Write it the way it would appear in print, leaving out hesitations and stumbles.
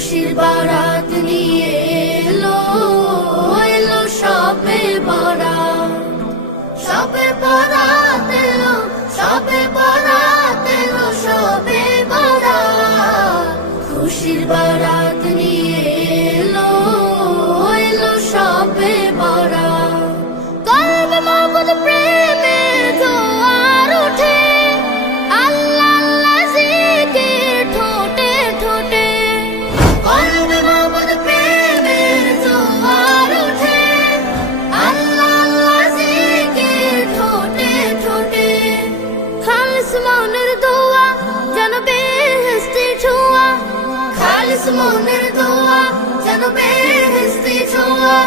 খুশির বারাত নিয়ে এলো এলো সবে বরাত, সবে বরাত এলো, সবে বরাত এলো, সবে বরাত। খুশির বারাত নিয়ে এলো এলো সবে বরাত। কলবে মাবুদ প্রেমে জোয়ার ওঠে, আল্লাহ আল্লাহ জিকির ঠোঁটে ঠোঁটে। কলবে মাবুদ প্রেমে জোয়ার ওঠে, আল্লাহ আল্লাহ জিকির ঠোঁটে ঠোঁটে। খালিস মনের দোয়া যেন বেহেশতে ছোঁয়া, খালিস মনের দোয়া যেন বেহেশতে ছোঁয়া।